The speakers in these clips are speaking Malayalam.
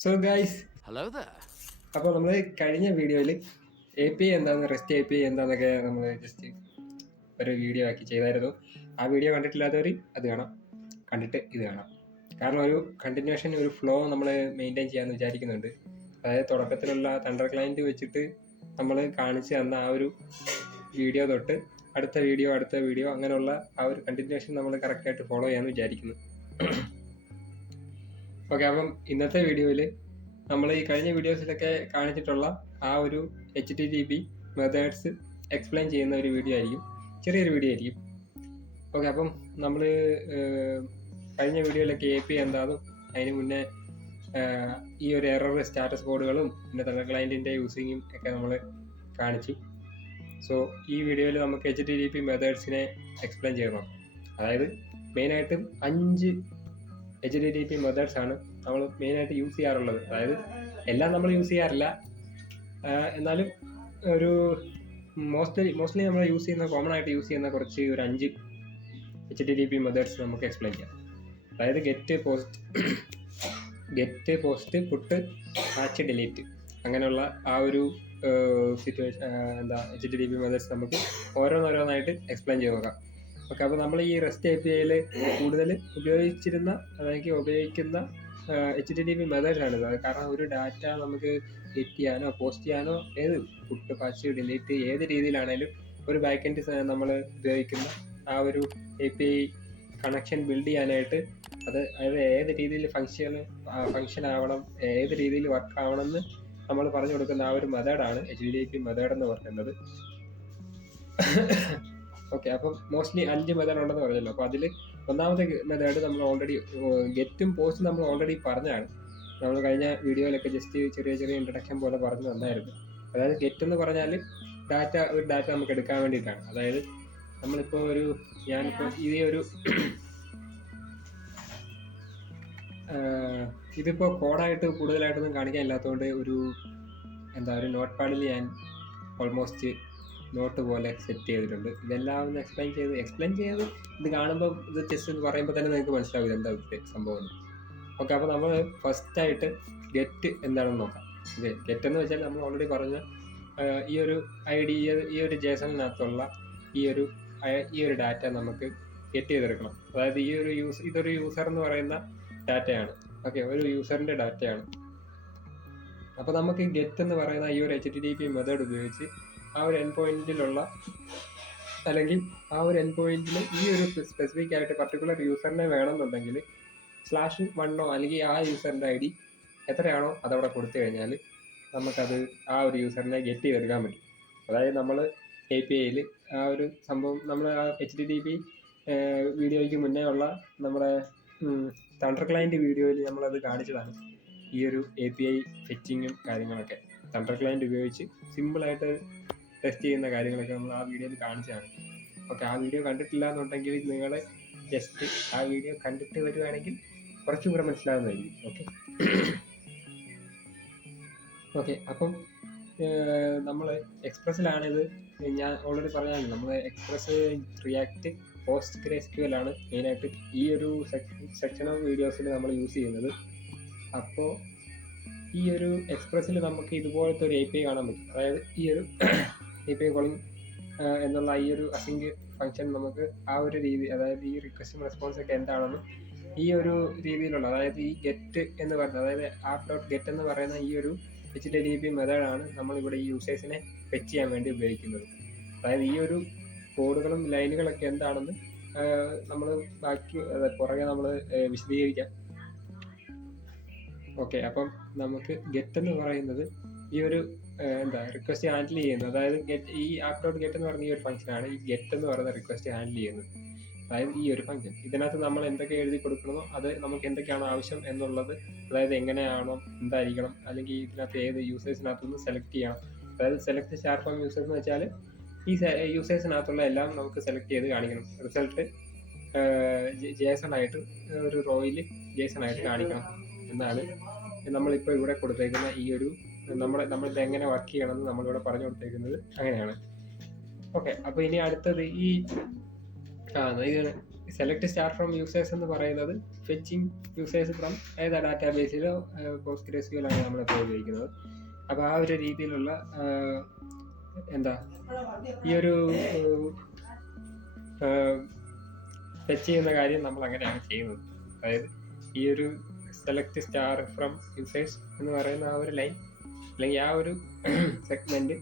So guys, Hello there. അപ്പോൾ നമ്മൾ കഴിഞ്ഞ വീഡിയോയിൽ API എന്താണെന്ന്, REST API എന്താണെന്നൊക്കെ നമ്മൾ ജസ്റ്റ് ഒരു വീഡിയോ ആക്കി ചെയ്തായിരുന്നു. ആ വീഡിയോ കണ്ടിട്ടില്ലാത്തവർ അത് കാണാം, കണ്ടിട്ട് ഇത് കാണാം. കാരണം ഒരു കണ്ടിന്യൂഷൻ, ഒരു ഫ്ലോ നമ്മൾ മെയിൻറ്റെയിൻ ചെയ്യാമെന്ന് വിചാരിക്കുന്നുണ്ട്. അതായത് തുടക്കത്തിലുള്ള തണ്ടർ ക്ലയൻറ്റ് വെച്ചിട്ട് നമ്മൾ കാണിച്ച് തന്ന ആ ഒരു വീഡിയോ തൊട്ട് അടുത്ത വീഡിയോ അങ്ങനെയുള്ള ആ ഒരു കണ്ടിന്യൂഷൻ നമ്മൾ കറക്റ്റായിട്ട് ഫോളോ ചെയ്യാമെന്ന് വിചാരിക്കുന്നു. ഓക്കെ, അപ്പം ഇന്നത്തെ വീഡിയോയിൽ നമ്മൾ ഈ കഴിഞ്ഞ വീഡിയോസിലൊക്കെ കാണിച്ചിട്ടുള്ള ആ ഒരു HTTP മെത്തേഡ്സ് എക്സ്പ്ലെയിൻ ചെയ്യുന്ന ഒരു വീഡിയോ ആയിരിക്കും, ചെറിയൊരു വീഡിയോ ആയിരിക്കും. ഓക്കെ, അപ്പം നമ്മൾ കഴിഞ്ഞ വീഡിയോയിലൊക്കെ API എന്താണെന്നും അതിന് മുന്നേ ഈ ഒരു എറർ സ്റ്റാറ്റസ് കോഡുകളും പിന്നെ തണ്ടർ ക്ലയൻറ്റിൻ്റെ യൂസിങ്ങും ഒക്കെ നമ്മൾ കാണിച്ചു. സോ ഈ വീഡിയോയിൽ നമുക്ക് HTTP മെത്തേഡ്സിനെ എക്സ്പ്ലെയിൻ ചെയ്യണം. അതായത് മെയിനായിട്ടും 5 HTTP മെത്തേഡ്സ് ആണ് നമ്മൾ മെയിനായിട്ട് യൂസ് ചെയ്യാറുള്ളത്. അതായത് എല്ലാം നമ്മൾ യൂസ് ചെയ്യാറില്ല, എന്നാലും ഒരു മോസ്റ്റ്ലി നമ്മൾ യൂസ് ചെയ്യുന്ന, കോമൺ ആയിട്ട് യൂസ് ചെയ്യുന്ന ഒരു 5 HTTP മെത്തേഡ്സ് നമുക്ക് എക്സ്പ്ലെയിൻ ചെയ്യാം. അതായത് get, post, put, patch, delete, അങ്ങനെയുള്ള ആ ഒരു സിറ്റുവേഷൻ HTTP മെത്തേഡ്സ് നമുക്ക് ഓരോന്നായിട്ട് എക്സ്പ്ലെയിൻ ചെയ്ത് നോക്കാം. ഓക്കെ, അപ്പോൾ നമ്മൾ ഈ REST APIയിൽ കൂടുതൽ ഉപയോഗിക്കുന്ന HTTP മെത്തേഡ്സ് ആണിത്. കാരണം ഒരു ഡാറ്റ നമുക്ക് ഗെറ്റ് ചെയ്യാനോ പോസ്റ്റ് ചെയ്യാനോ, ഏത് പുട്ട്, പാച്ച്, ഡിലീറ്റ്, ഏത് രീതിയിലാണേലും ഒരു ബാക്കെൻഡ് നമ്മൾ ഉപയോഗിക്കുന്ന ആ ഒരു API കണക്ഷൻ ബിൽഡ് ചെയ്യാനായിട്ട് അത് ഏത് രീതിയിൽ ഫങ്ഷൻ ആവണം, ഏത് രീതിയിൽ വർക്ക് ആവണം എന്ന് നമ്മൾ പറഞ്ഞു കൊടുക്കുന്ന ആ ഒരു മെത്തേഡാണ് HTTP മെത്തേഡ് എന്ന് പറയുന്നത്. ഓക്കെ, അപ്പം മോസ്റ്റ്ലി 5 മെത്തേഡ് ഉണ്ടെന്ന് പറഞ്ഞല്ലോ. അപ്പോൾ അതിൽ ഒന്നാമത്തെ മെത്തേഡ് നമ്മൾ ഓൾറെഡി, ഗെറ്റും പോസ്റ്റും നമ്മൾ ഓൾറെഡി പറഞ്ഞാണ്. നമ്മൾ കഴിഞ്ഞ വീഡിയോയിലൊക്കെ ജസ്റ്റ് ചെറിയ ഇൻട്രഡക്ഷൻ പോലെ പറഞ്ഞു തന്നായിരുന്നു. അതായത് ഗെറ്റ് എന്ന് പറഞ്ഞാൽ ഒരു ഡാറ്റ നമുക്ക് എടുക്കാൻ വേണ്ടിയിട്ടാണ്. അതായത് നമ്മളിപ്പോൾ ഞാനിപ്പോൾ ഇതിപ്പോൾ കോഡായിട്ട് കൂടുതലായിട്ടൊന്നും കാണിക്കാൻ ഇല്ലാത്തതുകൊണ്ട് ഒരു നോട്ട് പാഡിൽ ഞാൻ ഓൾമോസ്റ്റ് നോട്ട് പോലെ സെറ്റ് ചെയ്തിട്ടുണ്ട്. ഇതെല്ലാം ഒന്ന് എക്സ്പ്ലെയിൻ ചെയ്ത് ഇത് കാണുമ്പോൾ, ഇത് ജസ്റ്റ് എന്ന് പറയുമ്പോൾ തന്നെ നിങ്ങൾക്ക് മനസ്സിലാവും ഇതെന്താ സംഭവം. ഓക്കെ, അപ്പോൾ നമ്മൾ ഫസ്റ്റായിട്ട് ഗെറ്റ് എന്താണെന്ന് നോക്കാം. ഗെറ്റ് എന്ന് വെച്ചാൽ നമ്മൾ ഓൾറെഡി പറഞ്ഞ ഈ ഒരു ID, ഈ ഒരു JSON-നകത്തുള്ള ഈ ഒരു ഡാറ്റ നമുക്ക് ഗെറ്റ് ചെയ്തെടുക്കണം. അതായത് ഇതൊരു യൂസർ എന്ന് പറയുന്ന ഡാറ്റയാണ്. ഓക്കെ, ഒരു യൂസറിൻ്റെ ഡാറ്റയാണ്. അപ്പോൾ നമുക്ക് ഗെറ്റ് എന്ന് പറയുന്ന ഈ ഒരു HTTP മെത്തേഡ് ഉപയോഗിച്ച് ആ ഒരു എൻ പോയിന്റിലുള്ള, അല്ലെങ്കിൽ ആ ഒരു എൻ പോയിന്റിൽ ഈ ഒരു സ്പെസിഫിക് ആയിട്ട് പർട്ടിക്കുലർ യൂസറിനെ വേണമെന്നുണ്ടെങ്കിൽ /1 അല്ലെങ്കിൽ ആ യൂസറിൻ്റെ ID എത്രയാണോ അതവിടെ കൊടുത്തു കഴിഞ്ഞാൽ നമുക്കത് ആ ഒരു യൂസറിനെ ഗെറ്റ് ചെയ്തെടുക്കാൻ പറ്റും. അതായത് നമ്മൾ APIയിൽ ആ ഒരു സംഭവം, നമ്മൾ ആ HTTP വീഡിയോയ്ക്ക് മുന്നേ ഉള്ള നമ്മുടെ തണ്ടർ ക്ലയൻറ്റ് വീഡിയോയിൽ നമ്മളത് കാണിച്ചതാണ്. ഈ ഒരു API ഫെച്ചിങ്ങും കാര്യങ്ങളൊക്കെ തണ്ടർ ക്ലയൻറ്റ് ഉപയോഗിച്ച് സിമ്പിളായിട്ട് ടെസ്റ്റ് ചെയ്യുന്ന കാര്യങ്ങളൊക്കെ നമ്മൾ ആ വീഡിയോയിൽ കാണിച്ചതാണ്. ഓക്കെ, ആ വീഡിയോ കണ്ടിട്ടില്ല എന്നുണ്ടെങ്കിൽ നിങ്ങൾ ജസ്റ്റ് ആ വീഡിയോ കണ്ടിട്ട് വരുവാണെങ്കിൽ കുറച്ചും കൂടെ മനസ്സിലാവുന്നതായിരിക്കും. ഓക്കെ, അപ്പം നമ്മൾ എക്സ്പ്രസ്സിലാണിത്. ഞാൻ ഓൾറെഡി പറഞ്ഞാലും നമ്മൾ എക്സ്പ്രസ്, റിയാക്ട്, PostgreSQL ആണ് മെയിനായിട്ട് ഈ ഒരു സെക്ഷൻ ഓഫ് വീഡിയോസിൽ നമ്മൾ യൂസ് ചെയ്യുന്നത്. അപ്പോൾ ഈ ഒരു എക്സ്പ്രസ്സിൽ നമുക്ക് ഇതുപോലത്തെ ഒരു API കാണാൻ പറ്റും. അതായത് ഈ ഒരു API കോളിംഗ് എന്നുള്ള ഈ ഒരു അസിങ്ക് ഫംഗ്ഷൻ നമുക്ക് ആ ഒരു രീതി, അതായത് ഈ റിക്വസ്റ്റും റെസ്പോൺസ് ഒക്കെ എന്താണെന്ന് ഈ ഒരു രീതിയിലുള്ള, അതായത് ഈ ഗെറ്റ് എന്ന് പറയുന്നത്, അതായത് app.get എന്ന് പറയുന്ന ഈ ഒരു HTTP മെത്തേഡാണ് നമ്മളിവിടെ ഈ യൂസേഴ്സിനെ ഫെച്ച് ചെയ്യാൻ വേണ്ടി ഉപയോഗിക്കുന്നത്. അതായത് ഈ ഒരു കോഡുകളും ലൈനുകളൊക്കെ എന്താണെന്ന് നമ്മൾ പുറകെ നമ്മൾ വിശദീകരിക്കാം. ഓക്കെ, അപ്പം നമുക്ക് ഗെറ്റ് എന്ന് പറയുന്നത് ഈ ഒരു റിക്വസ്റ്റ് ഹാൻഡിൽ ചെയ്യുന്നത്. അതായത് ഈ app.get എന്ന് പറയുന്ന ഈ ഒരു ഫംഗ്ഷനാണ് ഈ ഗെറ്റ് എന്ന് പറയുന്ന റിക്വസ്റ്റ് ഹാൻഡിൽ ചെയ്യുന്നത്. അതായത് ഈ ഒരു ഫംഗ്ഷൻ, ഇതിനകത്ത് നമ്മൾ എന്തൊക്കെ എഴുതി കൊടുക്കണമോ അത് നമുക്ക് എന്തൊക്കെയാണോ ആവശ്യം എന്നുള്ളത്, അതായത് എങ്ങനെയാണോ, എന്തായിരിക്കണം, അല്ലെങ്കിൽ ഇതിനകത്ത് ഏത് യൂസേഴ്സിനകത്തുനിന്ന് സെലക്ട് ചെയ്യണം. അതായത് സെലക്ട് സ്റ്റാർ ഫ്രം യൂസേഴ്സ് എന്ന് വെച്ചാൽ ഈ യൂസേഴ്സിനകത്തുള്ള എല്ലാം നമുക്ക് സെലക്ട് ചെയ്ത് കാണിക്കണം. റിസൾട്ട് JSON ആയിട്ട് ഒരു റോയിൽ JSON ആയിട്ട് കാണിക്കണം എന്നാണ് നമ്മളിപ്പോൾ ഇവിടെ കൊടുത്തേക്കുന്ന ഈ ഒരു നമ്മളിത് എങ്ങനെ വർക്ക് ചെയ്യണമെന്ന് നമ്മളിവിടെ പറഞ്ഞു കൊടുത്തേക്കുന്നത് അങ്ങനെയാണ്. ഓക്കെ, അപ്പോൾ ഇനി അടുത്തത് ഇതാണ് സെലക്ട് സ്റ്റാർ ഫ്രം യൂസേഴ്സ് എന്ന് പറയുന്നത് ഫെച്ചിങ് യൂസേഴ്സ് ഫ്രം ഏതാ ഡാറ്റാബേസിലോ പോസ്റ്റ്ഗ്രെസ്ക്യൂഎൽ ആണ് നമ്മളിപ്പോൾ ഉപയോഗിക്കുന്നത്. അപ്പോൾ ആ ഒരു രീതിയിലുള്ള എന്താ ഈ ഒരു ഫെച്ച് ചെയ്യുന്ന കാര്യം നമ്മൾ അങ്ങനെയാണ് ചെയ്യുന്നത്. അതായത് ഈ ഒരു സെലക്ട് സ്റ്റാർ ഫ്രം യൂസേഴ്സ് എന്ന് പറയുന്ന ആ ഒരു ലൈൻ അല്ലെങ്കിൽ ആ ഒരു സെഗ്മെന്റ്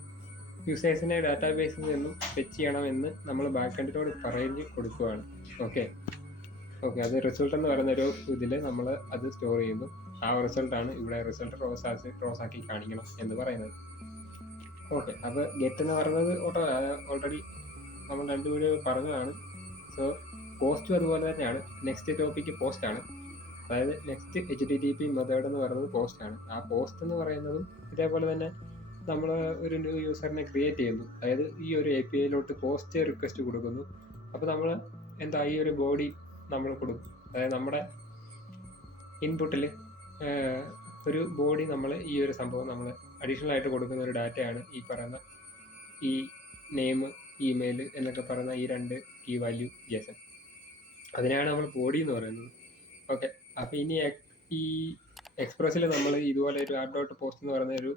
യൂസേഴ്സിനെ ഡാറ്റാബേസിൽ നിന്നും ഫെച്ച് ചെയ്യണമെന്ന് നമ്മൾ ബാക്ക് എൻഡിനോട് പറഞ്ഞ് കൊടുക്കുകയാണ്. ഓക്കെ, അത് റിസൾട്ട് എന്ന് പറയുന്ന ഒരു ഇതിൽ നമ്മൾ അത് സ്റ്റോർ ചെയ്യുന്നു. ആ റിസൾട്ടാണ് ഇവിടെ റിസൾട്ട് ക്രോസ് ആക്കി കാണിക്കണം എന്ന് പറയുന്നത്. ഓക്കെ, അപ്പോൾ ഗെറ്റ് എന്ന് പറയുന്നത് ഓൾറെഡി നമ്മൾ രണ്ടുപേരും പറഞ്ഞതാണ്. സോ പോസ്റ്റും അതുപോലെ തന്നെയാണ്. നെക്സ്റ്റ് ടോപ്പിക്ക് പോസ്റ്റ് ആണ്. അതായത് നെക്സ്റ്റ് HTTP മെത്തേഡ് എന്ന് പറയുന്നത് പോസ്റ്റ് ആണ്. ആ പോസ്റ്റ് എന്ന് പറയുന്നതും ഇതേപോലെ തന്നെ നമ്മൾ ഒരു ന്യൂ യൂസറിനെ ക്രിയേറ്റ് ചെയ്യുന്നു. അതായത് ഈ ഒരു APIയിലോട്ട് പോസ്റ്റ് റിക്വസ്റ്റ് കൊടുക്കുന്നു. അപ്പോൾ നമ്മൾ ഈ ഒരു ബോഡി നമ്മൾ കൊടുക്കും. അതായത് നമ്മുടെ ഇൻപുട്ടിൽ ഒരു ബോഡി നമ്മൾ ഈ ഒരു സംഭവം നമ്മൾ അഡീഷണൽ ആയിട്ട് കൊടുക്കുന്ന ഒരു ഡാറ്റയാണ് ഈ പറയുന്ന ഈ നെയിം, ഇമെയിൽ എന്നൊക്കെ പറയുന്ന ഈ 2 കീ വാല്യൂ JSON. അതിനാണ് നമ്മൾ ബോഡി എന്ന് പറയുന്നത്. ഓക്കെ, അപ്പോൾ ഇനി ഈ എക്സ്പ്രസ്സിൽ നമ്മൾ ഇതുപോലെ ഒരു ആപ്പ് ഡോട്ട് പോസ്റ്റ് എന്ന് പറയുന്ന ഒരു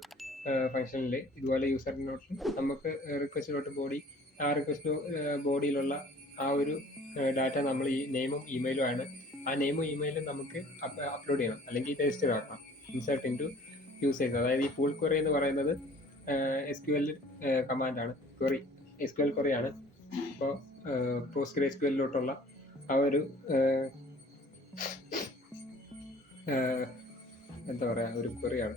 ഫംഗ്ഷനിൽ ഇതുപോലെ യൂസറിനോട്ട് നമുക്ക് റിക്വസ്റ്റിലോട്ട് ആ റിക്വസ്റ്റ് ബോഡിയിലുള്ള ആ ഒരു ഡാറ്റ നമ്മൾ ഈ നെയിമും ഇമെയിലും ആണ്. ആ നെയിമും ഇമെയിലും നമുക്ക് അപ്ലോഡ് ചെയ്യണം, അല്ലെങ്കിൽ രജിസ്റ്റർ ആക്കണം. Insert into users. അതായത് ഈ പൂൾ ക്വറി എന്ന് പറയുന്നത് SQL കമാൻഡാണ്, SQL ക്വറി ആണ്. അപ്പോൾ PostgreSQLിലോട്ടുള്ള ആ ഒരു എന്താ പറയുക, ഒരു ക്വറിയാണ്.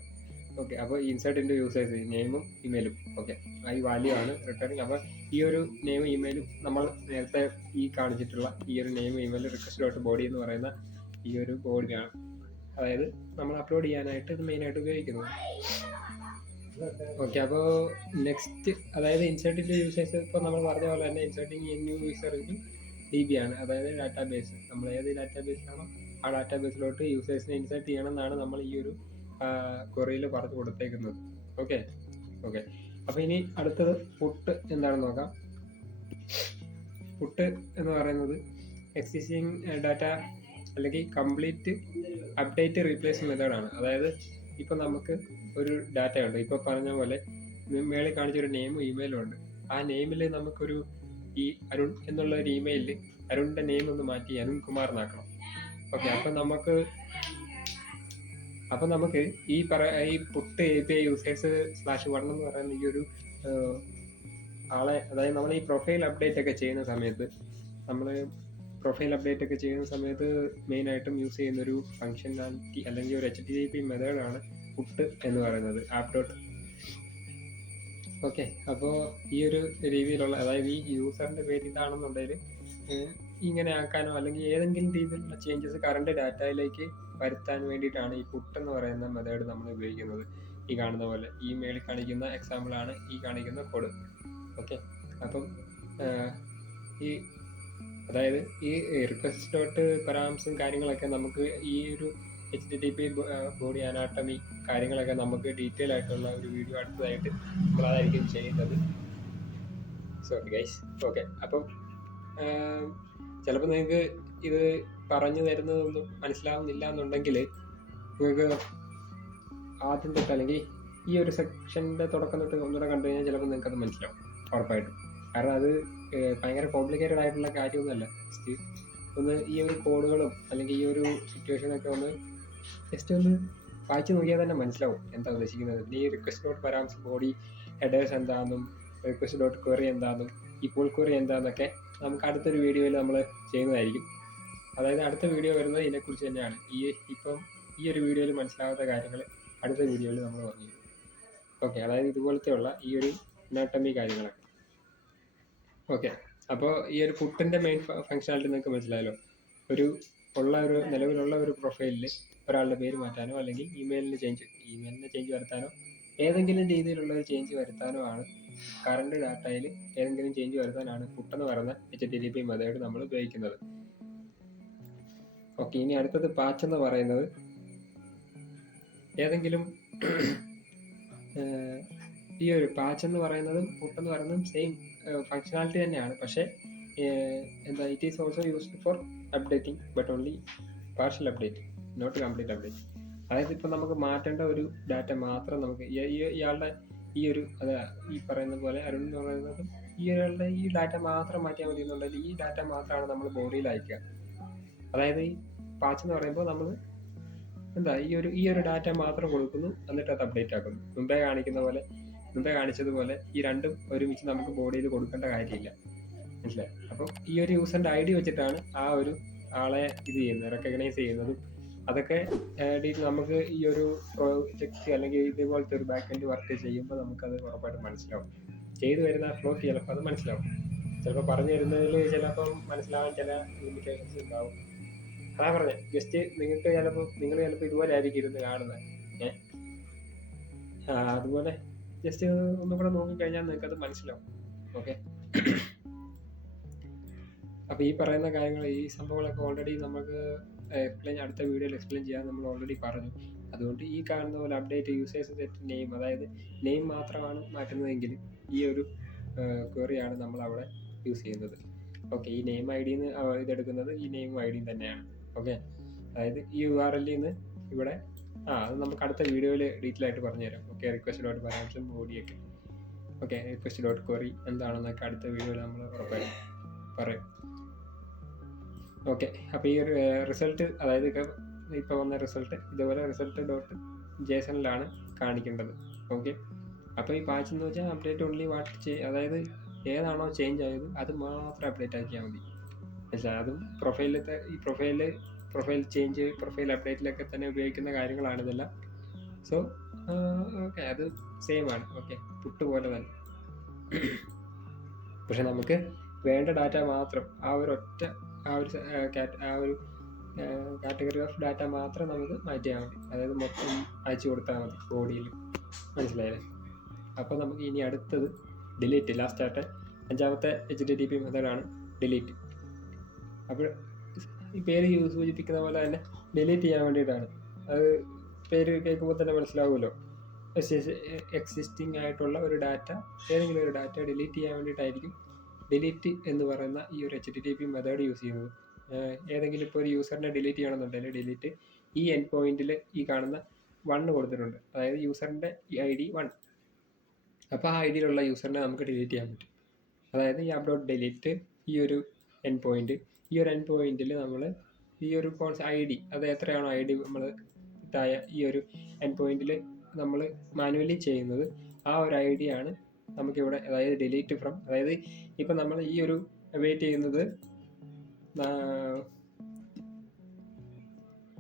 ഓക്കെ, അപ്പോൾ ഇൻസേർട്ട് ഇൻ ടു യൂസേഴ്സ് നെയിമും ഇമെയിലും. ഓക്കെ, ഈ വാല്യൂ ആണ് റിട്ടേണിങ്. അപ്പോൾ ഈ ഒരു നെയിമും ഇമെയിലും നമ്മൾ നേരത്തെ ഈ കാണിച്ചിട്ടുള്ള ഈ ഒരു നെയിമും ഇമെയിലും റിക്വസ്റ്റ് ഡോട്ട് ബോഡി എന്ന് പറയുന്ന ഈ ഒരു ബോഡിയാണ്. അതായത് നമ്മൾ അപ്ലോഡ് ചെയ്യാനായിട്ട് ഇത് മെയിനായിട്ട് ഉപയോഗിക്കുന്നത്. ഓക്കെ, അപ്പോൾ നെക്സ്റ്റ് അതായത് ഇൻസേർട്ട് ഇൻ ടു യൂസേഴ്സ് ഇപ്പോൾ നമ്മൾ പറഞ്ഞ പോലെ തന്നെ inserting A new user in DB ആണ്. അതായത് ഡാറ്റാബേസ്, നമ്മൾ ഏത് ഡാറ്റാബേസിലാണോ ആ ഡാറ്റാബേസിലോട്ട് യൂസേഴ്സിനെ ഇൻസേർട്ട് ചെയ്യണം എന്നാണ് നമ്മൾ ഈ ഒരു ക്വറിയിൽ പറഞ്ഞു കൊടുത്തേക്കുന്നത്. ഓക്കെ, അപ്പോൾ ഇനി അടുത്തത് പുട്ട് എന്താണെന്ന് നോക്കാം. പുട്ട് എന്ന് പറയുന്നത് എക്സിസ്റ്റിംഗ് ഡാറ്റ അല്ലെങ്കിൽ കംപ്ലീറ്റ് അപ്ഡേറ്റ് റീപ്ലേസ് മെത്തേഡാണ്. അതായത് ഇപ്പം നമുക്ക് ഒരു ഡാറ്റ ഉണ്ട്, ഇപ്പോൾ പറഞ്ഞ പോലെ മേളിൽ കാണിച്ചൊരു നെയിമും ഇമെയിലും ഉണ്ട്. ആ നെയിമിൽ നമുക്കൊരു ഈ അരുൺ എന്നുള്ള ഒരു ഇമെയിലിൽ അരുണിൻ്റെ നെയിം ഒന്ന് മാറ്റി അരുൺ കുമാർ എന്നാക്കണം. ഓക്കെ, അപ്പം നമുക്ക് ഈ പുട്ട് API യൂസേഴ്സ് /1 എന്ന് പറയുന്ന ഈ ഒരു ആളെ, അതായത് നമ്മൾ ഈ പ്രൊഫൈൽ അപ്ഡേറ്റ് ഒക്കെ ചെയ്യുന്ന സമയത്ത് മെയിനായിട്ടും യൂസ് ചെയ്യുന്ന ഒരു ഫംഗ്ഷനാലിറ്റി അല്ലെങ്കിൽ ഒരു HTTP മെത്തേഡാണ് പുട്ട് എന്ന് പറയുന്നത്, ആപ്പ് ഡോട്ട്. ഓക്കെ, അപ്പോൾ ഈ ഒരു രീതിയിലുള്ള, അതായത് ഈ യൂസറിൻ്റെ പേര് ഇതാണെന്നുണ്ടെങ്കിൽ ഇങ്ങനെ ആക്കാനോ അല്ലെങ്കിൽ ഏതെങ്കിലും രീതിയിലുള്ള ചേഞ്ചസ് കറണ്ട് ഡാറ്റയിലേക്ക് വരുത്താൻ വേണ്ടിയിട്ടാണ് ഈ പുട്ട് എന്ന് പറയുന്ന മെത്തേഡ് നമ്മൾ ഉപയോഗിക്കുന്നത്. ഈ കാണുന്ന പോലെ ഈ മേളിൽ കാണിക്കുന്ന എക്സാമ്പിളാണ് ഈ കാണിക്കുന്ന കോഡ്. ഓക്കെ, അപ്പം അതായത് ഈ റിക്വസ്റ്റ് ഡോട്ട് പരാംസും കാര്യങ്ങളൊക്കെ നമുക്ക് ഈ ഒരു HTTP ബോഡി അനാട്ടമി കാര്യങ്ങളൊക്കെ നമുക്ക് ഡീറ്റെയിൽ ആയിട്ടുള്ള ഒരു വീഡിയോ അടുത്തതായിട്ട് നമ്മളതായിരിക്കും ചെയ്യുന്നത്. Sorry guys. ഓക്കെ, അപ്പം ചിലപ്പോൾ നിങ്ങൾക്ക് ഇത് പറഞ്ഞു തരുന്നതൊന്നും മനസ്സിലാവുന്നില്ല എന്നുണ്ടെങ്കിൽ നിങ്ങൾക്ക് ആദ്യം തൊട്ട് അല്ലെങ്കിൽ ഈ ഒരു സെക്ഷൻ്റെ തുടക്കം തൊട്ട് ഒന്നുകൂടെ കണ്ടു കഴിഞ്ഞാൽ ചിലപ്പോൾ നിങ്ങൾക്ക് അത് മനസ്സിലാവും ഉറപ്പായിട്ടും. കാരണം അത് ഭയങ്കര കോംപ്ലിക്കേറ്റഡ് ആയിട്ടുള്ള കാര്യമൊന്നുമല്ല. ജസ്റ്റ് ഒന്ന് ഈ ഒരു കോഡുകളും അല്ലെങ്കിൽ ഈ ഒരു സിറ്റുവേഷനൊക്കെ ഒന്ന് ജസ്റ്റ് ഒന്ന് വായിച്ചു നോക്കിയാൽ തന്നെ മനസ്സിലാവും എന്താ ഉദ്ദേശിക്കുന്നത്. ഈ റിക്വസ്റ്റ് ഡോട്ട് പരാംസ് ബോഡി ഹെഡേഴ്സ് എന്താണെന്നും റിക്വസ്റ്റ് ഡോട്ട് ക്വറി എന്താണെന്നും ഈ പൂൾ ക്വറി എന്താണെന്നൊക്കെ നമുക്ക് അടുത്തൊരു വീഡിയോയിൽ നമ്മൾ ചെയ്യുന്നതായിരിക്കും. അതായത് അടുത്ത വീഡിയോ വരുന്നത് ഇതിനെക്കുറിച്ച് തന്നെയാണ്. ഇപ്പം ഈ ഒരു വീഡിയോയിൽ മനസ്സിലാകാത്ത കാര്യങ്ങൾ അടുത്ത വീഡിയോയിൽ നമ്മൾ പറഞ്ഞു. ഓക്കെ, അതായത് ഇതുപോലത്തെയുള്ള ഈ ഒരു അനാട്ടമി കാര്യങ്ങളൊക്കെ. ഓക്കെ, അപ്പോൾ ഈ ഒരു പുട്ടിൻ്റെ മെയിൻ ഫംഗ്ഷനാലിറ്റി നിങ്ങൾക്ക് മനസ്സിലായല്ലോ. നിലവിലുള്ള ഒരു പ്രൊഫൈലിൽ ഒരാളുടെ പേര് മാറ്റാനോ അല്ലെങ്കിൽ ഇമെയിലിന് ചേഞ്ച് വരുത്താനോ ഏതെങ്കിലും രീതിയിലുള്ള ഒരു ചേഞ്ച് വരുത്താനോ ആണ്, കറണ്ട് ഡാറ്റയിൽ ഏതെങ്കിലും ചേഞ്ച് വരുത്താനാണ് പുട്ടെന്ന് പറയുന്ന HTTP മെത്തേഡ് നമ്മൾ ഉപയോഗിക്കുന്നത്. ഓക്കെ, ഇനി അടുത്തത് പാച്ച് എന്ന് പറയുന്നത് ഏതെങ്കിലും ഈ ഒരു പാച്ച് എന്ന് പറയുന്നതും പുട്ടെന്ന് പറയുന്നതും സെയിം ഫങ്ഷനാലിറ്റി തന്നെയാണ്. പക്ഷേ എന്താ it is also used for updating but only partial update, not complete update. അതായത് ഇപ്പം നമുക്ക് മാറ്റേണ്ട ഒരു ഡാറ്റ മാത്രം നമുക്ക് ഇയാളുടെ ഈ ഒരു ഈ പറയുന്ന പോലെ അരുൺ എന്ന് പറയുന്നത് ഒരാളുടെ ഈ ഡാറ്റ മാത്രം മാറ്റിയാൽ മതി എന്നുണ്ടെങ്കിൽ ഈ ഡാറ്റ മാത്രമാണ് നമ്മൾ ബോഡിയിൽ അയക്കുക. അതായത് ഈ പാച്ച് എന്ന് പറയുമ്പോൾ നമ്മൾ ഈ ഒരു ഡാറ്റ മാത്രം കൊടുക്കുന്നു, എന്നിട്ട് അത് അപ്ഡേറ്റ് ആക്കുന്നു. മുമ്പേ കാണിച്ചതുപോലെ ഈ രണ്ടും ഒരുമിച്ച് നമുക്ക് ബോഡിയിൽ കൊടുക്കേണ്ട കാര്യമില്ല, മനസ്സിലായി? അപ്പം ഈ ഒരു യൂസറിന്റെ ID വെച്ചിട്ടാണ് ആ ഒരു ആളെ റെക്കഗ്നൈസ് ചെയ്യുന്നതും അതൊക്കെ നമുക്ക് ഈ ഒരു പ്രോജക്റ്റ് അല്ലെങ്കിൽ ഇതുപോലത്തെ ഒരു ബാക്ക് എൻഡ് വർക്ക് ചെയ്യുമ്പോൾ നമുക്കത് ഉറപ്പായിട്ട് മനസ്സിലാവും. ചെയ്തു വരുന്ന ഫ്ലോ ചിലപ്പോൾ അത് മനസ്സിലാവും. ചിലപ്പോൾ പറഞ്ഞു തരുന്നതിൽ ചിലപ്പം മനസ്സിലാവാൻ ചില ലിമിറ്റേഷൻസ് ഉണ്ടാവും. അതാ പറഞ്ഞത്, ജസ്റ്റ് നിങ്ങൾ ചിലപ്പോൾ ഇതുപോലെ ആയിരിക്കും ഇരുന്ന് കാണുന്നത്. അതുപോലെ ജസ്റ്റ് ഒന്നും കൂടെ നോക്കിക്കഴിഞ്ഞാൽ നിങ്ങൾക്കത് മനസ്സിലാവും. ഓക്കെ, അപ്പോൾ ഈ പറയുന്ന കാര്യങ്ങൾ, ഈ സംഭവങ്ങളൊക്കെ ഓൾറെഡി നമുക്ക് അടുത്ത വീഡിയോയിൽ എക്സ്പ്ലെയിൻ ചെയ്യാൻ നമ്മൾ ഓൾറെഡി പറഞ്ഞു. അതുകൊണ്ട് ഈ കാണുന്ന പോലെ അപ്ഡേറ്റ് യൂസേഴ്സ് സെറ്റ് നെയിം, അതായത് നെയിം മാത്രമാണ് മാറ്റുന്നതെങ്കിൽ ഈ ഒരു ക്വറിയാണ് നമ്മൾ അവിടെ യൂസ് ചെയ്യുന്നത്. ഓക്കെ, ഈ നെയിം ID-ന്ന് ഇതെടുക്കുന്നത് ഈ നെയിം ID തന്നെയാണ്. ഓക്കെ, അതായത് ഈ URL-ൽ നിന്ന് ഇവിടെ അത് നമുക്ക് അടുത്ത വീഡിയോയിൽ ഡീറ്റെയിൽ ആയിട്ട് പറഞ്ഞുതരാം. ഓക്കെ, request.parameters ബോഡിയൊക്കെ. ഓക്കെ, request.query എന്താണെന്നൊക്കെ അടുത്ത വീഡിയോയിൽ നമ്മൾ ഉറപ്പായിട്ടും പറയും. ഓക്കെ, അപ്പോൾ ഈ ഒരു റിസൾട്ട്, അതായത് ഇപ്പോൾ വന്ന റിസൾട്ട് ഇതുപോലെ result.jsonലാണ് കാണിക്കേണ്ടത്. ഓക്കെ, അപ്പോൾ ഈ പാച്ച് എന്ന് വെച്ചാൽ അപ്ഡേറ്റ് ഓൺലി അതായത് ഏതാണോ ചേഞ്ച് ആയത് അത് മാത്രം അപ്ഡേറ്റ് ആക്കിയാൽ മതി. പക്ഷേ അതും പ്രൊഫൈൽ ചേഞ്ച്, പ്രൊഫൈൽ അപ്ഡേറ്റിലൊക്കെ തന്നെ ഉപയോഗിക്കുന്ന കാര്യങ്ങളാണ് ഇതെല്ലാം. സോ ഓക്കെ, അത് സെയിം ആണ്. ഓക്കെ, പുട്ട് പോലെ തന്നെ. പക്ഷെ നമുക്ക് വേണ്ട ഡാറ്റ മാത്രം ആ ഒരു കാറ്റഗറി ഓഫ് ഡാറ്റ മാത്രം നമുക്ക് മാറ്റിയാൽ മതി. അതായത് മൊത്തം അയച്ചു കൊടുത്താൽ മതി ബോഡിയിൽ, മനസ്സിലായില്ലേ? അപ്പോൾ നമുക്ക് ഇനി അടുത്തത് ഡിലീറ്റ്, ലാസ്റ്റ് ആയിട്ട് 5ാമത്തെ HTTP മെത്തേഡാണ് ഡിലീറ്റ്. അപ്പോൾ ഈ പേര് സൂചിപ്പിക്കുന്ന പോലെ തന്നെ ഡിലീറ്റ് ചെയ്യാൻ വേണ്ടിയിട്ടാണ്. അത് പേര് കേൾക്കുമ്പോൾ തന്നെ മനസ്സിലാവുമല്ലോ. എക്സിസ്റ്റിംഗ് ആയിട്ടുള്ള ഒരു ഡാറ്റ, ഏതെങ്കിലും ഒരു ഡാറ്റ ഡിലീറ്റ് ചെയ്യാൻ വേണ്ടിയിട്ടായിരിക്കും ഡിലീറ്റ് എന്ന് പറയുന്ന ഈ ഒരു HTTP മെത്തേഡ് യൂസ് ചെയ്യുന്നത്. ഏതെങ്കിലും ഇപ്പോൾ ഒരു യൂസറിനെ ഡിലീറ്റ് ചെയ്യണമെന്നുണ്ടെങ്കിൽ ഡിലീറ്റ് ഈ എൻഡ് പോയിന്റിൽ ഈ കാണുന്ന 1 കൊടുത്തിട്ടുണ്ട്, അതായത് യൂസറിൻ്റെ ID 1. അപ്പോൾ ആ ID-യിലുള്ള യൂസറിനെ നമുക്ക് ഡിലീറ്റ് ചെയ്യാൻ പറ്റും. അതായത് ഈ അപ്ഡോട്ട് ഡിലീറ്റ് ഈ ഒരു എൻഡ് പോയിന്റ്, ഈ ഒരു എൻഡ് പോയിന്റിൽ നമ്മൾ ഈ ഒരു ID, അത് എത്രയാണോ ID നമ്മൾ ഈ ഒരു എൻഡ് പോയിന്റിൽ നമ്മൾ മാനുവലി ചെയ്യുന്നത്, ആ ഒരു ID ആണ് നമുക്കിവിടെ, അതായത് ഡിലീറ്റ് ഫ്രം. അതായത് ഇപ്പം നമ്മൾ ഈ ഒരു വെയിറ്റ് ചെയ്യുന്നത്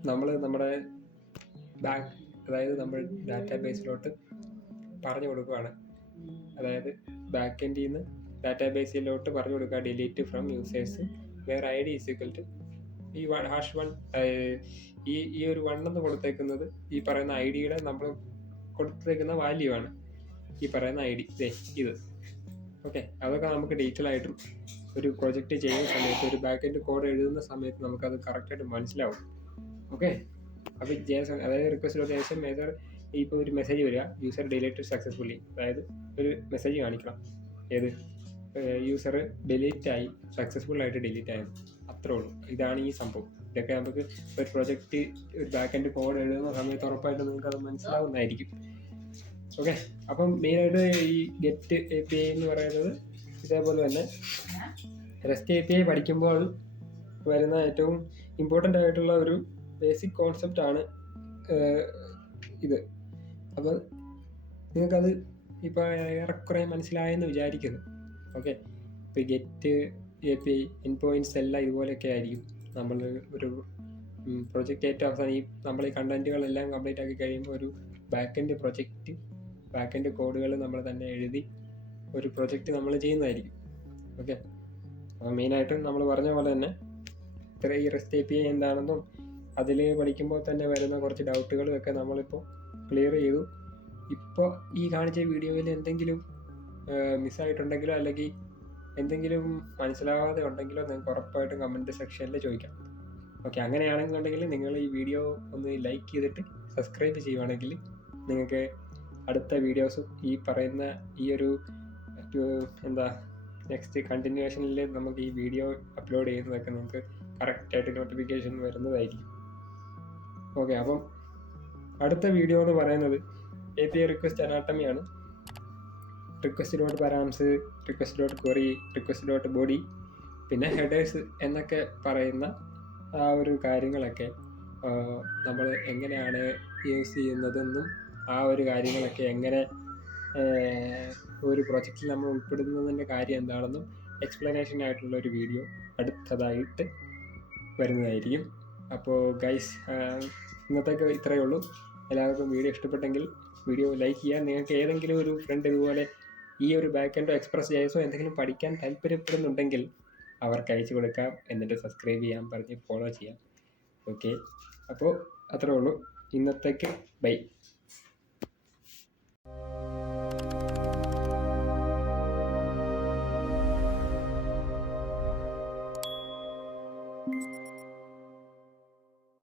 നമ്മൾ നമ്മുടെ അതായത് നമ്മൾ ഡാറ്റാബേസിലോട്ട് പറഞ്ഞു കൊടുക്കുകയാണ്. അതായത് ബാക്ക് എൻഡിൽ നിന്ന് ഡാറ്റാബേസിലോട്ട് പറഞ്ഞു കൊടുക്കുക delete from users where ID is equal to ഈ #1. ഈ ഒരു 1 എന്ന് കൊടുത്തേക്കുന്നത് ഈ പറയുന്ന ID-യുടെ നമ്മൾ കൊടുത്തേക്കുന്ന വാല്യൂ ആണ് ഈ പറയുന്ന ID ഇത്. ഓക്കെ, അതൊക്കെ നമുക്ക് ഡീറ്റെയിൽ ആയിട്ടും ഒരു പ്രൊജക്റ്റ് ചെയ്യുന്ന സമയത്ത്, ഒരു ബാക്ക് എൻഡ് കോഡ് എഴുതുന്ന സമയത്ത് നമുക്കത് കറക്റ്റായിട്ട് മനസ്സിലാവും. ഓക്കെ, അപ്പോൾ JSON, അതായത് request.json മെത്തേഡ്, ഇപ്പോൾ ഒരു മെസ്സേജ് വരിക, യൂസർ ഡിലീറ്റഡ് സക്സസ്ഫുള്ളി, അതായത് ഒരു മെസ്സേജ് കാണിക്കണം, യൂസർ ഡിലീറ്റ് ആയി, സക്സസ്ഫുൾ ആയിട്ട് ഡിലീറ്റ് ആയത്, അത്രേ ഉള്ളൂ. ഇതാണ് ഈ സംഭവം. ഇതൊക്കെ നമുക്ക് ഒരു പ്രൊജക്റ്റ്, ഒരു ബാക്ക് എൻഡ് കോഡ് എഴുതുന്ന സമയത്ത് ഉറപ്പായിട്ട് നിങ്ങൾക്ക് അത് മനസ്സിലാവുന്നതായിരിക്കും. ഓക്കെ, അപ്പം മെയിനായിട്ട് ഈ ഗെറ്റ് API എന്ന് പറയുന്നത് ഇതേപോലെ തന്നെ REST API പഠിക്കുമ്പോൾ വരുന്ന ഏറ്റവും ഇമ്പോർട്ടൻ്റ് ആയിട്ടുള്ള ഒരു ബേസിക് കോൺസെപ്റ്റാണ് ഇത്. അപ്പോൾ നിങ്ങൾക്കത് ഇപ്പോൾ ഏറെക്കുറെ മനസ്സിലായെന്ന് വിചാരിക്കുന്നു. ഓക്കെ, ഇപ്പോൾ ഗെറ്റ് API, എൻഡ് പോയിൻറ്റ്സ് എല്ലാം ഇതുപോലെയൊക്കെ ആയിരിക്കും. നമ്മൾ ഒരു പ്രൊജക്റ്റ് ഏറ്റവും അവസാനം നമ്മൾ ഈ കണ്ടൻറ്റുകളെല്ലാം കംപ്ലീറ്റ് ആക്കി കഴിയുമ്പോൾ ഒരു ബാക്ക് എൻഡ് കോഡുകൾ നമ്മൾ തന്നെ എഴുതി ഒരു പ്രൊജക്റ്റ് നമ്മൾ ചെയ്യുന്നതായിരിക്കും. ഓക്കെ, അപ്പോൾ മെയിനായിട്ടും നമ്മൾ പറഞ്ഞ പോലെ തന്നെ ഈ REST API എന്താണെന്നും അതിൽ പഠിക്കുമ്പോൾ തന്നെ വരുന്ന കുറച്ച് ഡൗട്ടുകളും ഒക്കെ നമ്മളിപ്പോൾ ക്ലിയർ ചെയ്തു. ഇപ്പോൾ ഈ കാണിച്ച വീഡിയോയിൽ എന്തെങ്കിലും മിസ്സായിട്ടുണ്ടെങ്കിലോ അല്ലെങ്കിൽ എന്തെങ്കിലും മനസ്സിലാവാതെ ഉണ്ടെങ്കിലോ നിങ്ങൾക്ക് ഉറപ്പായിട്ടും കമൻറ്റ് സെക്ഷനിൽ ചോദിക്കാം. ഓക്കെ, അങ്ങനെയാണെന്നുണ്ടെങ്കിൽ നിങ്ങൾ ഈ വീഡിയോ ഒന്ന് ലൈക്ക് ചെയ്തിട്ട് സബ്സ്ക്രൈബ് ചെയ്യുവാണെങ്കിൽ നിങ്ങൾക്ക് അടുത്ത വീഡിയോസും ഈ പറയുന്ന ഈ ഒരു നെക്സ്റ്റ് കണ്ടിന്യൂഷനിൽ നമുക്ക് ഈ വീഡിയോ അപ്ലോഡ് ചെയ്യുന്നതൊക്കെ നമുക്ക് കറക്റ്റായിട്ട് നോട്ടിഫിക്കേഷൻ വരുന്നതായിരിക്കും. ഓക്കെ, അപ്പം അടുത്ത വീഡിയോ എന്ന് പറയുന്നത് API റിക്വസ്റ്റ് അനാട്ടമിയാണ്. Request dot params, request dot query, request dot body, പിന്നെ ഹെഡേഴ്സ് എന്നൊക്കെ പറയുന്ന ആ ഒരു കാര്യങ്ങളൊക്കെ നമ്മൾ എങ്ങനെയാണ് യൂസ് ചെയ്യുന്നതെന്നും ആ ഒരു കാര്യങ്ങളൊക്കെ എങ്ങനെ ഒരു പ്രൊജക്റ്റിൽ നമ്മൾ ഉൾപ്പെടുന്നതിൻ്റെ കാര്യം എന്താണെന്നും എക്സ്പ്ലനേഷൻ ആയിട്ടുള്ള ഒരു വീഡിയോ അടുത്തതായിട്ട് വരുന്നതായിരിക്കും. അപ്പോൾ ഗൈസ്, ഇന്നത്തേക്ക് ഇത്രയേ ഉള്ളൂ. എല്ലാവർക്കും വീഡിയോ ഇഷ്ടപ്പെട്ടെങ്കിൽ വീഡിയോ ലൈക്ക് ചെയ്യുക. നിങ്ങൾക്ക് ഏതെങ്കിലും ഒരു ഫ്രണ്ട് ഇതുപോലെ ഈ ഒരു ബാക്ക് എൻഡോ എക്സ്പ്രസ് JS എന്തെങ്കിലും പഠിക്കാൻ താല്പര്യപ്പെടുന്നുണ്ടെങ്കിൽ അവർക്ക് അയച്ചു കൊടുക്കാം. എന്നിട്ട് സബ്സ്ക്രൈബ് ചെയ്യാൻ പറഞ്ഞ് ഫോളോ ചെയ്യാം. ഓക്കെ, അപ്പോൾ അത്രേ ഉള്ളൂ. ഇന്നത്തേക്ക് ബൈ.